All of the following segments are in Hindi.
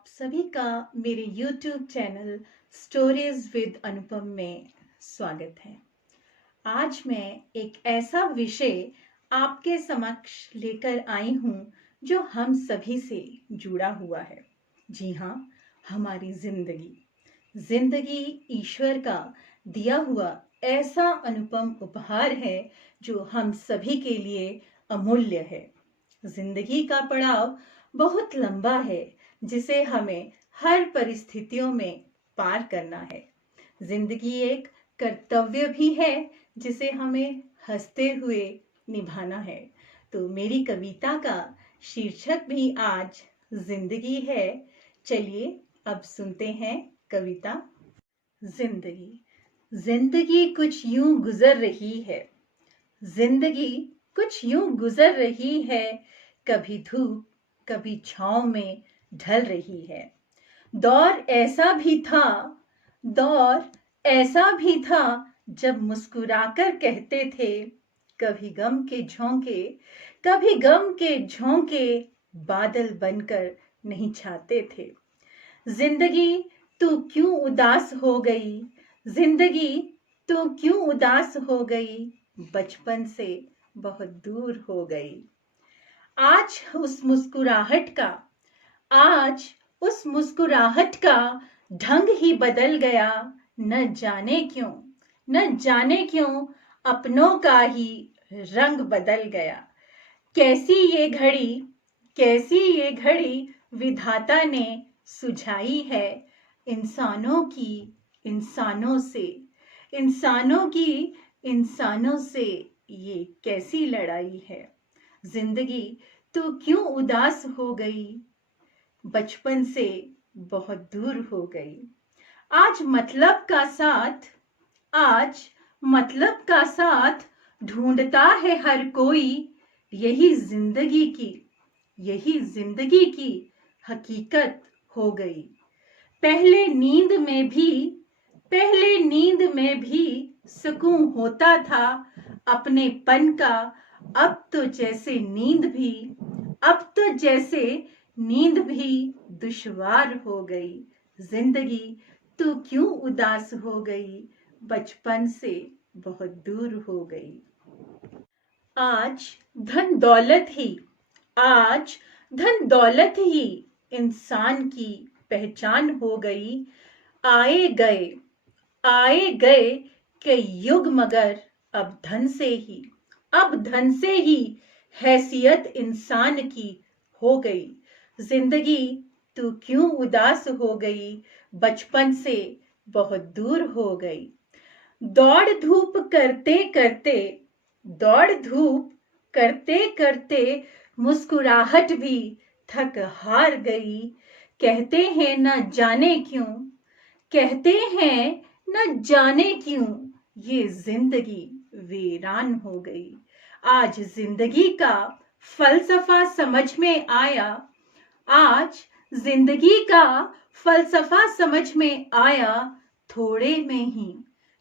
आप सभी का मेरे YouTube चैनल स्टोरीज विद अनुपम में स्वागत है। आज मैं एक ऐसा विषय आपके समक्ष लेकर आई हूँ जो हम सभी से जुड़ा हुआ है। जी हाँ, हमारी जिंदगी ईश्वर का दिया हुआ ऐसा अनुपम उपहार है जो हम सभी के लिए अमूल्य है। जिंदगी का पड़ाव बहुत लंबा है जिसे हमें हर परिस्थितियों में पार करना है। जिंदगी एक कर्तव्य भी है जिसे हमें हंसते हुए निभाना है। तो मेरी कविता का शीर्षक भी आज जिंदगी है। चलिए अब सुनते हैं कविता। जिंदगी कुछ यूं गुजर रही है। जिंदगी कुछ यूं गुजर रही है, कभी धूप कभी छांव में ढल रही है। दौर ऐसा भी था जब मुस्कुराकर कहते थे, कभी गम के झोंके बादल बनकर नहीं छाते थे। जिंदगी तू क्यों उदास हो गई, जिंदगी तू क्यों उदास हो गई, बचपन से बहुत दूर हो गई। आज उस मुस्कुराहट का ढंग ही बदल गया। न जाने क्यों अपनों का ही रंग बदल गया। कैसी ये घड़ी विधाता ने सुझाई है। इंसानों से ये कैसी लड़ाई है। जिंदगी तू क्यों उदास हो गई, बचपन से बहुत दूर हो गई। आज मतलब का साथ ढूंढता है हर कोई। यही जिंदगी की हकीकत हो गई। पहले नींद में भी सुकून होता था अपनेपन का। अब तो जैसे नींद भी दुश्वार हो गई। जिंदगी तू क्यों उदास हो गई, बचपन से बहुत दूर हो गई। आज धन दौलत ही इंसान की पहचान हो गई। आए गए कई युग, मगर अब धन से ही हैसियत इंसान की हो गई। जिंदगी तू क्यों उदास हो गई, बचपन से बहुत दूर हो गई। दौड़ धूप करते करते मुस्कुराहट भी थक हार गई। कहते हैं न जाने क्यों ये जिंदगी वीरान हो गई। आज जिंदगी का फलसफा समझ में आया।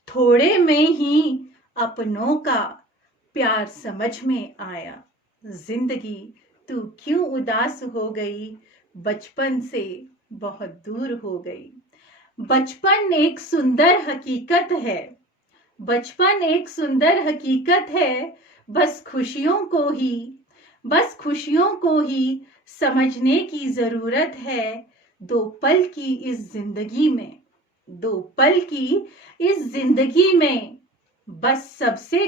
थोड़े में ही अपनों का प्यार समझ में आया। जिंदगी तू क्यों उदास हो गई, बचपन से बहुत दूर हो गई। बचपन एक सुंदर हकीकत है। बस खुशियों को ही समझने की जरूरत है। दो पल की इस जिंदगी में बस सबसे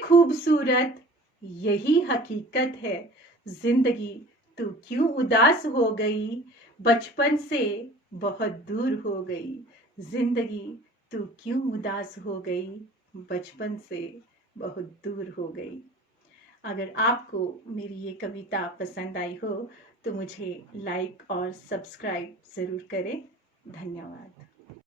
खूबसूरत यही हकीकत है। जिंदगी तू क्यों उदास हो गई, बचपन से बहुत दूर हो गई। जिंदगी तू क्यों उदास हो गई, बचपन से बहुत दूर हो गई। अगर आपको मेरी ये कविता पसंद आई हो तो मुझे लाइक और सब्सक्राइब जरूर करें। धन्यवाद।